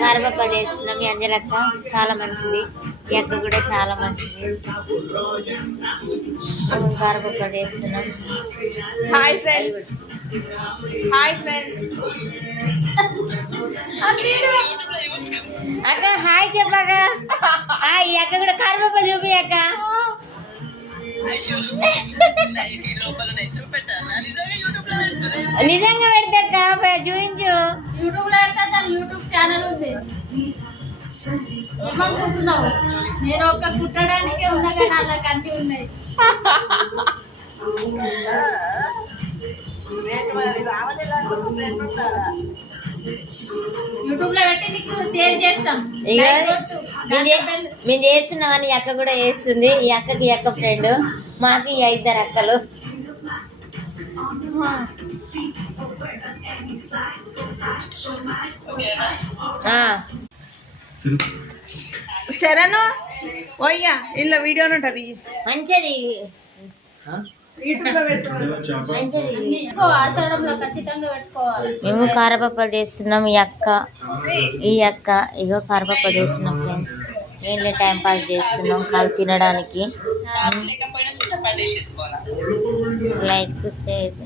కారపప్పాలు చేస్తున్నాం. మీ అంజలక్క చాలా మంచిది, ఈ అక్క కూడా చాలా మంచిది. కారపప్పాలు చేస్తున్నాం. Hi friends, hi friends. అక్క హాయ్ చెప్పాక. ఈ అక్క కూడా కారపప్పాలు చూపి అక్క. నిజంగా పెడతా చూపించు. యూట్యూబ్ లో పెడతా, యూట్యూబ్ ఛానల్ ఉంది. ఏమనుకుంటున్నావు? నేను ఒక్క కుట్టడానికే ఉన్నా కానీ అలా అన్ని ఉన్నాయి. యూట్యూబ్ లో పెట్టి నీకు షేర్ చేస్తాం. మేము చేస్తున్నామని ఈ అక్క కూడా చేస్తుంది. ఈ అక్కకి ఈ అక్క ఫ్రెండ్, మాకు ఈ 5 అక్కలు. చరణ్ ఓయ్యా ఇలా వీడియో ఉంటది మంచిది. ఆషాఢంలో ఖచ్చితంగా పెట్టుకోవాలి. మేము కారపప్పాలు చేస్తున్నాం. ఈ అక్క ఇగో కారపప్పాలు చేస్తున్నాం ఫ్రెండ్స్. ఏంటి టైం పాస్ చేస్తున్నాం కాదు తినడానికి. Like share